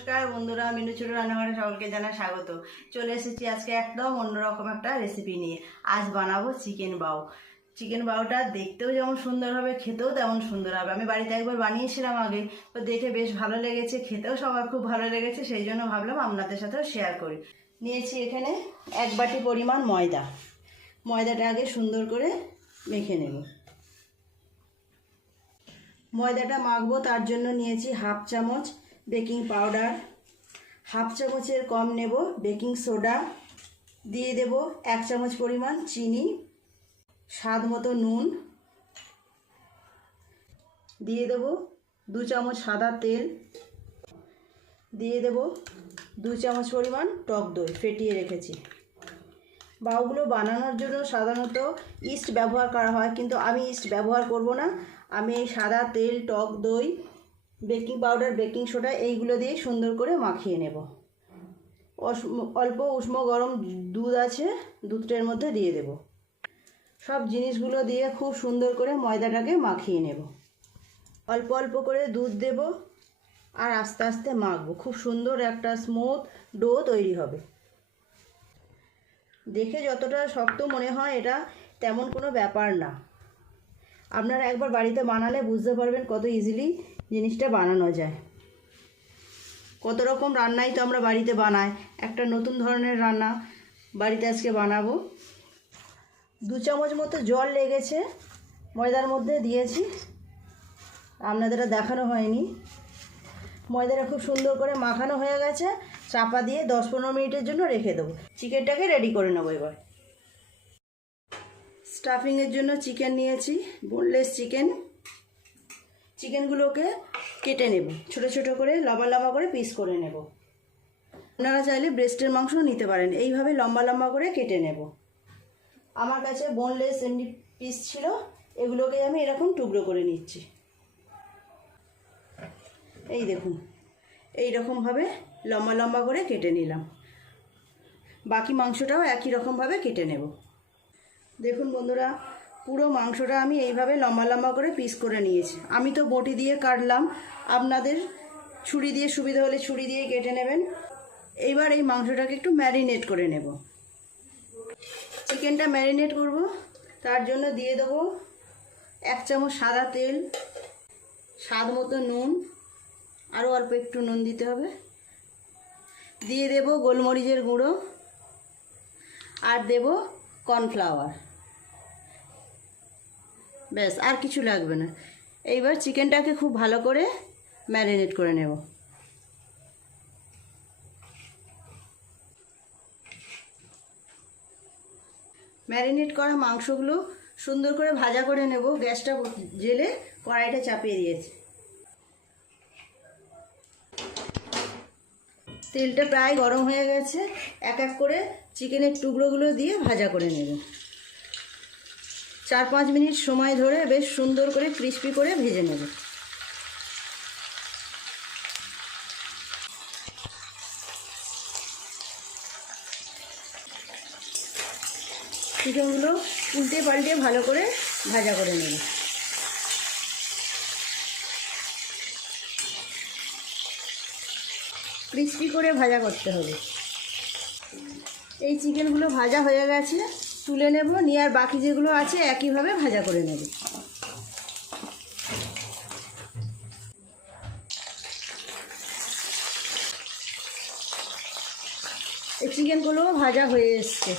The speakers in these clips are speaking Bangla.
নমস্কার বন্ধুরা, মিনু ছোট রান্নাঘরে সকলকে জানাই স্বাগত। চলে এসেছি আজকে একদম অন্যরকম একটা রেসিপি নিয়ে। আজ বানাবো চিকেন বাও। চিকেন বাওটা দেখতেও যেমন সুন্দর হবে, খেতেও তেমন সুন্দর হবে। আমি বাড়িতে একবার বানিয়েছিলাম আগে, তো দেখে বেশ ভালো লেগেছে, খেতেও সবার খুব ভালো লেগেছে, সেই জন্য ভাবলাম আপনাদের সাথেও শেয়ার করি। নিয়েছি এখানে 1 বাটি পরিমাণ ময়দা। ময়দাটা আগে সুন্দর করে মেখে নেব। ময়দাটা মাখবো, তার জন্য নিয়েছি 1/2 চামচ বেকিং পাউডার, 1/2 চামচের কম নেব বেকিং সোডা, দিয়ে দেব 1 চামচ পরিমাণ চিনি, স্বাদ মতো নুন, দিয়ে দেব 2 চামচ সাদা তেল, দিয়ে দেব 2 চামচ পরিমাণ টক দই ফেটিয়ে রেখেছি। বাউগুলো বানানোর জন্য সাধারণত ইস্ট ব্যবহার করা হয়, কিন্তু আমি ইস্ট ব্যবহার করব না। আমি এই সাদা তেল, টক দই, বেকিং পাউডার, বেকিং সোডা এইগুলো দিয়ে সুন্দর করে মাখিয়ে নেব। অল্প উষ্ণ গরম দুধ আছে, দুধটার মধ্যে দিয়ে দেব। সব জিনিসগুলো দিয়ে খুব সুন্দর করে ময়দাটাকে মাখিয়ে নেব। অল্প অল্প করে দুধ দেব আর আস্তে আস্তে মাখবো। খুব সুন্দর একটা স্মুথ ডো তৈরি হবে। দেখে যতটা শক্ত মনে হয়, এটা তেমন কোনো ব্যাপার না। আপনারা একবার বাড়িতে বানালে বুঝতে পারবেন কত ইজিলি জিনিসটা বানানো যায়। কত রকম রান্নাই তো আমরা বাড়িতে বানাই, একটা নতুন ধরনের রান্না বাড়িতে আজকে বানাবো। 2 চামচ মতো জল লেগেছে ময়দার মধ্যে, দিয়েছি, আপনাদের দেখানো হয়নি। ময়দাটা খুব সুন্দর করে মাখানো হয়ে গেছে। চাপা দিয়ে 10-15 মিনিটের জন্য রেখে দেবো। চিকেনটাকে রেডি করে নেবো এবার। স্টাফিংয়ের জন্য চিকেন নিয়েছি, বোনলেস চিকেন। চিকেনগুলোকে কেটে নেব, ছোট ছোট করে লম্বা লম্বা করে পিস করে নেব। আপনারা চাইলে ব্রেস্টের মাংস নিতে পারেন। এইভাবে লম্বা লম্বা করে কেটে নেব। আমার কাছে বোনলেস এমনি পিস ছিল, এগুলোকে আমি এরকম টুকরো করে নিচ্ছি। এই দেখুন, এই রকমভাবে লম্বা লম্বা করে কেটে নিলাম। বাকি মাংসটাও একই রকমভাবে কেটে নেব। দেখুন বন্ধুরা, পুরো মাংসটা আমি এইভাবে লম্বা লম্বা করে পিস করে নিয়েছি। আমি তো বটি দিয়ে কাটলাম, আপনাদের ছুরি দিয়ে সুবিধা হলে ছুরি দিয়ে কেটে নেবেন। এইবার এই মাংসটাকে একটু ম্যারিনেট করে নেব। চিকেনটা ম্যারিনেট করব, তার জন্য দিয়ে দেবো 1 চামচ সাদা তেল, স্বাদ মতো নুন, আরও অল্প একটু নুন দিতে হবে, দিয়ে দেব গোলমরিচের গুঁড়ো, আর দেব কর্নফ্লাওয়ার। ব্যাস, আর কিছু লাগবে না। এইবার চিকেনটাকে খুব ভালো করে ম্যারিনেট করে নেব। ম্যারিনেট করা মাংসগুলো সুন্দর করে ভাজা করে নেব। গ্যাসটা জেলে কড়াইটা চাপিয়ে দিয়েছি। তেলটা প্রায় গরম হয়ে গেছে। এক এক করে চিকেনের টুকরোগুলো দিয়ে ভাজা করে নেব। 4-5 মিনিট সময় ধরে বেশ সুন্দর করে ক্রিস্পি করে ভেজে নেব। চিকেনগুলো উল্টে পাল্টে ভালো করে ভাজা করে নেব। ক্রিস্পি করে ভাজা করতে হবে। এই চিকেনগুলো ভাজা হয়ে গেছে, তুলে নেব। নিয়ে আর বাকি যেগুলো আছে একইভাবে ভাজা করে নেব। এই চিকেনগুলো ভাজা হয়ে এসছে,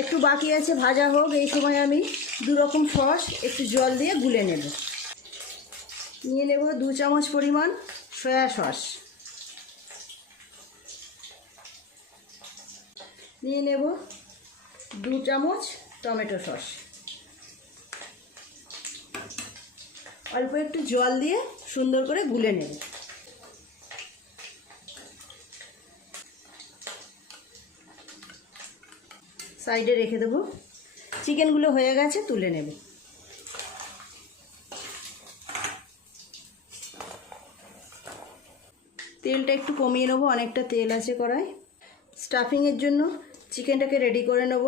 একটু বাকি আছে ভাজা হোক। এই সময় আমি 2 রকম সস একটু জল দিয়ে গুলে নেব। নিয়ে নেব 2 চামচ পরিমাণ সয়া সস, নিয়ে নেব 2 চামচ টমেটো সস, অল্প একটু জল দিয়ে সুন্দর করে গুলে নেব। সাইডে রেখে দেবো। চিকেনগুলো হয়ে গেছে, তুলে নেব। তেলটা একটু কমিয়ে নেবো, অনেকটা তেল আছে কড়াই। স্টাফিংয়ের জন্য চিকেনটাকে রেডি করে নেব।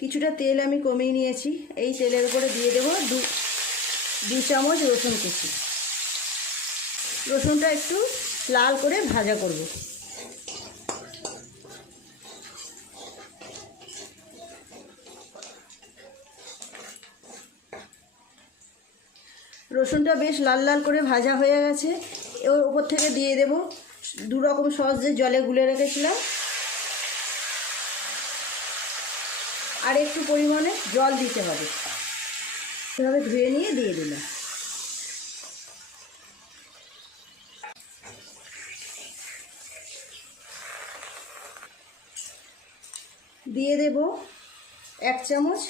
কিছুটা তেল আমি কমিয়ে নিয়েছি। এই তেলের উপরে দিয়ে দেবো 2 চামচ রসুন কুচি। রসুনটা একটু লাল করে ভাজা করব। রসুনটা বেশ লাল লাল করে ভাজা হয়ে গেছে। এর উপর থেকে দিয়ে দেব 2 রকম সস যে জলে গুলে রেখেছিলাম, আর একটু পরিমাণে জল দিতে হবে। এভাবে ধুয়ে নিয়ে দিয়ে দিলাম। দিয়ে দেব 1 চামচ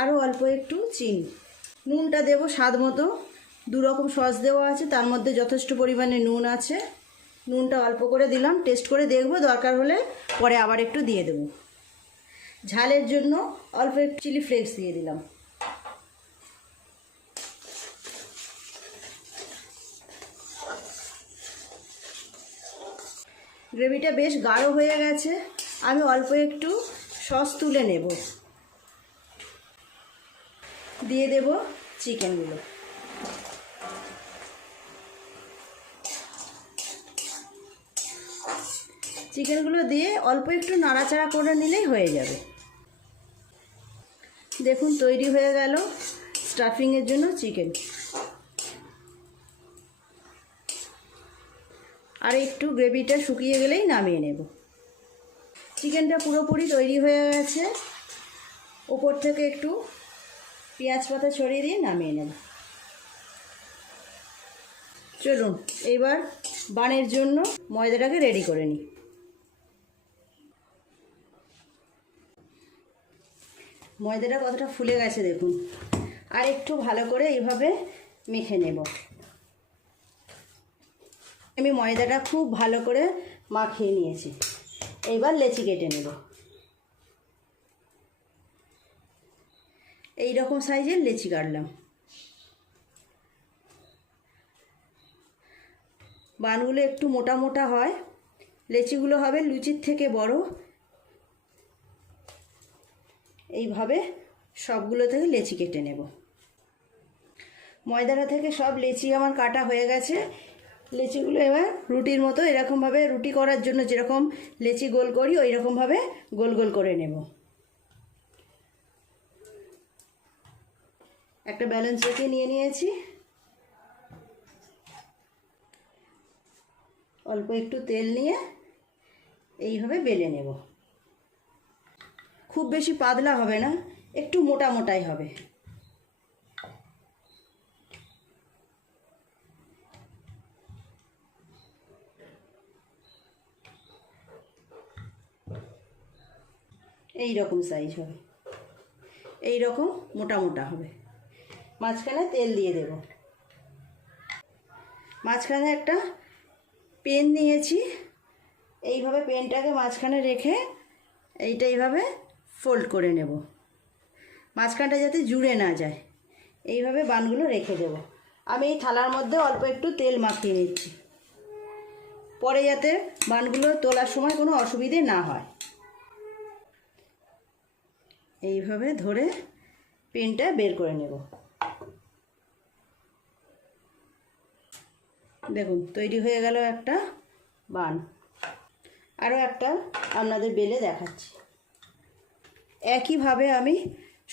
আরও অল্প একটু চিনি। নুনটা দেব স্বাদ মতো। 2 রকম সস দেওয়া আছে, তার মধ্যে যথেষ্ট পরিমাণে নুন আছে। নুনটা অল্প করে দিলাম, টেস্ট করে দেখব, দরকার হলে পরে আবার একটু দিয়ে দেব। ঝালের জন্য অল্প একটু চিলি ফ্লেক্স দিয়ে দিলাম। গ্রেভিটা বেশ গাঢ় হয়ে গেছে। আমি অল্প একটু সস তুলে নেব। দিয়ে দেব চিকেনগুলো। চিকেনগুলো দিয়ে অল্প একটু নাড়াচাড়া করে নিলেই হয়ে যাবে। দেখুন তৈরি হয়ে গেল স্টাফিংয়ের জন্য চিকেন। আর একটু গ্রেভিটা শুকিয়ে গেলেই নামিয়ে নেব। চিকেনটা পুরোপুরি তৈরি হয়ে গেছে। ওপর থেকে একটু পেঁয়াজ পাতা ছড়িয়ে দিয়ে নামিয়ে নেব। চলুন এবার বানের জন্য ময়দাটাকে রেডি করে নিই। ময়দাটা কতটা ফুলে গেছে দেখুন। আর একটু ভালো করে এইভাবে মেখে নেব। আমি ময়দাটা খুব ভালো করে মাখিয়ে নিয়েছি। এইবার লেচি কেটে নেব। এই রকম সাইজের লেচি কাটলাম। বানগুলো একটু মোটা মোটা হয়, লেচিগুলো হবে লুচির থেকে বড়। এইভাবে সবগুলো থেকে লেচি কেটে নেব। ময়দাটা থেকে সব লেচি আমার কাটা হয়ে গেছে। লেচিগুলো এবার রুটির মতো এরকমভাবে, রুটি করার জন্য যেরকম লেচি গোল করি ওই রকমভাবে গোল গোল করে নেব। একটা ব্যালেন্স রেখে নিয়ে নিয়েছি। অল্প একটু তেল নিয়ে এইভাবে বেলে নেব। খুব বেশি পাতলা হবে না, একটু মোটা মোটাই হবে। এই রকম সাইজ হবে, এই রকম মোটা মোটা হবে। মাঝখানে তেল দিয়ে দেব। মাঝখানে একটা পেন নিয়েছি। এইভাবে পেনটাকে মাঝখানে রেখে এইটা এইভাবে ফোল্ড করে নেব। মাঝখানটা যাতে জুড়ে না যায়, এইভাবে বানগুলো রেখে দেব। আমি এই থালার মধ্যে অল্প একটু তেল মাখিয়ে নিচ্ছি, পরে যাতে বানগুলো তোলার সময় কোনো অসুবিধে না হয়। এইভাবে ধরে পেনটা বের করে নেব। দেখুন তৈরি হয়ে গেল একটা বান। আরও একটা আপনাদের বেলে দেখাচ্ছি। একইভাবে আমি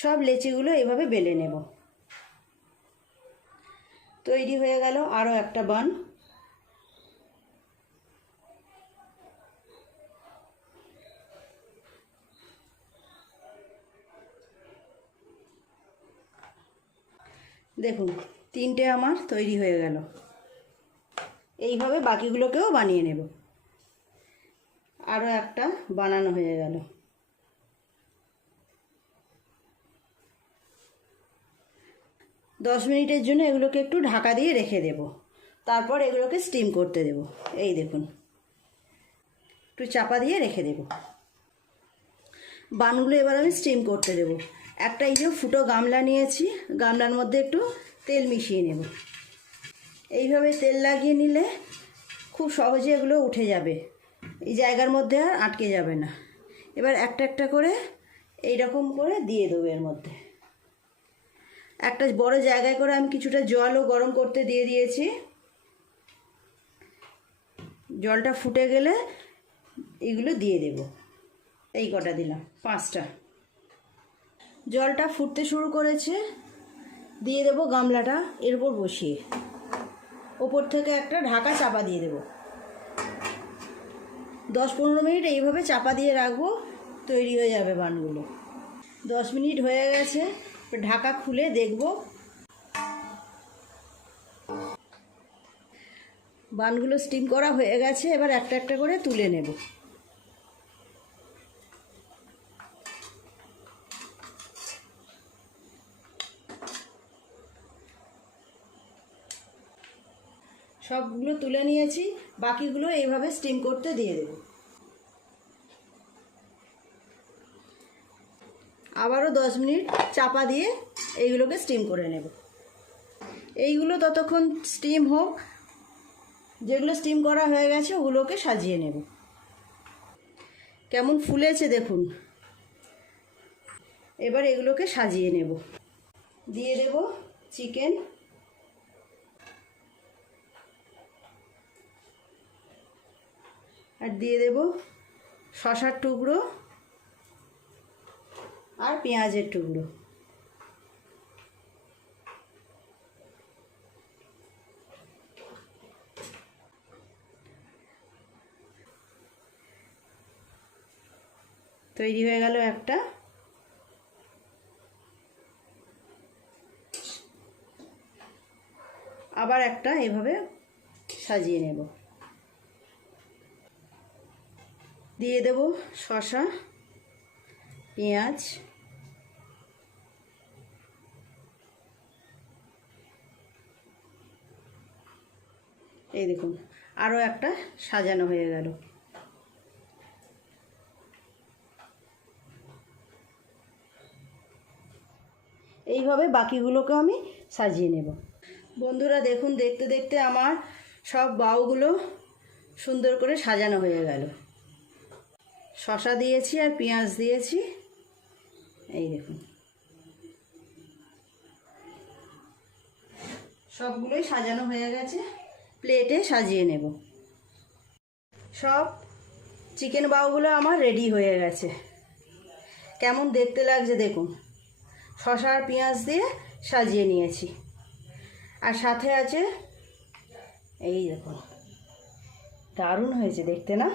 সব লেচিগুলো এইভাবে বেলে নেব। তৈরি হয়ে গেল আরও একটা বান। দেখুন 3টে আমার তৈরি হয়ে গেল। এইভাবে বাকিগুলোকেও বানিয়ে নেব। আরও একটা বানানো হয়ে গেল। দশ মিনিটের জন্য এগুলোকে একটু ঢাকা দিয়ে রেখে দেব। তারপর এগুলোকে স্টিম করতে দেব। এই দেখুন একটু চাপা দিয়ে রেখে দেব। বানগুলো এবার আমি স্টিম করতে দেব। একটা এই যে ফুটো গামলা নিয়েছি, গামলার মধ্যে একটু তেল মিশিয়ে নেব। এইভাবে তেল লাগিয়ে নিলে খুব সহজে এগুলো উঠে যাবে, এই জায়গার মধ্যে আর আটকে যাবে না। এবার একটা একটা করে এই রকম করে দিয়ে দেবো। এর মধ্যে একটা বড় জায়গায় করে আমি কিছুটা জলও গরম করতে দিয়ে দিয়েছি। জলটা ফুটে গেলে এগুলো দিয়ে দেব। এই কটা দিলাম, 5টা। জলটা ফুটতে শুরু করেছে, দিয়ে দেব গামলাটা এর উপর বসিয়ে। ওপর থেকে একটা ঢাকা চাপা দিয়ে দেব। 10-15 মিনিট এইভাবে চাপা দিয়ে রাখবো, তৈরি হয়ে যাবে বানগুলো। 10 মিনিট হয়ে গেছে, ঢাকা খুলে দেখব। বানগুলো স্টিম করা হয়ে গেছে, এবার একটা একটা করে তুলে নেব। সবগুলো তুলে নিয়েছি, বাকিগুলো এইভাবে স্টিম করতে দিয়ে দেব। আবারও 10 মিনিট চাপা দিয়ে এইগুলোকে স্টিম করে নেব। এইগুলো ততক্ষণ স্টিম হোক, যেগুলো স্টিম করা হয়ে গেছে ওগুলোকে সাজিয়ে নেব। কেমন ফুলেছে দেখুন। এবার এগুলোকে সাজিয়ে নেব। দিয়ে দেব চিকেন, আর দিয়ে দেব শসার টুকরো আর পেঁয়াজের টুকরো। তৈরি হয়ে গেল একটা। আবার একটা এভাবে সাজিয়ে নেব। দিয়ে দেব শসা, পেঁয়াজ, এই দেখুন আরও একটা সাজানো হয়ে গেল। এইভাবে বাকিগুলোকে আমি সাজিয়ে নেব। বন্ধুরা দেখুন, দেখতে দেখতে আমার সব বাউগুলো সুন্দর করে সাজানো হয়ে গেল। শসা দিয়েছি আর পেঁয়াজ দিয়েছি, এই দেখুন সবগুলোই সাজানো হয়ে গেছে। প্লেটে সাজিয়ে নেব। সব চিকেন বাউগুলো আমার রেডি হয়ে গেছে। কেমন দেখতে লাগছে দেখুন। শসা আর পেঁয়াজ দিয়ে সাজিয়ে নিয়েছি, আর সাথে আছে এই দেখুন, দারুণ হয়েছে দেখতে না?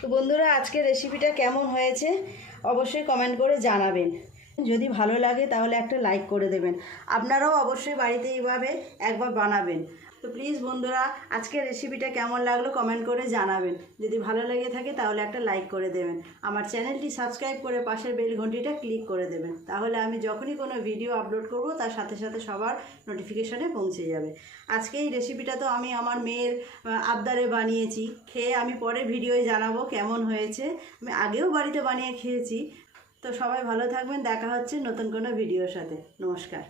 তো বন্ধুরা আজকের রেসিপিটা কেমন হয়েছে অবশ্যই কমেন্ট করে জানাবেন। যদি ভালো লাগে তাহলে একটা লাইক করে দেবেন। আপনারাও অবশ্যই বাড়িতে এইভাবে একবার বানাবেন। তো প্লিজ বন্ধুরা আজকের রেসিপিটা কেমন লাগলো কমেন্ট করে জানাবেন। যদি ভালো লেগে থাকে তাহলে একটা লাইক করে দেবেন। আমার চ্যানেলটি সাবস্ক্রাইব করে পাশের বেল ঘন্টিটা ক্লিক করে দেবেন। তাহলে আমি যখনই কোনো ভিডিও আপলোড করব তার সাথে সাথে সবার নোটিফিকেশানে পৌঁছে যাবে। আজকে এই রেসিপিটা তো আমি আমার মেয়ের আবদারে বানিয়েছি। খেয়ে আমি পরে ভিডিওয়ে জানাবো কেমন হয়েছে। আমি আগেও বাড়িতে বানিয়ে খেয়েছি। তো সবাই ভালো থাকবেন। দেখা হচ্ছে নতুন কোনো ভিডিওর সাথে। নমস্কার।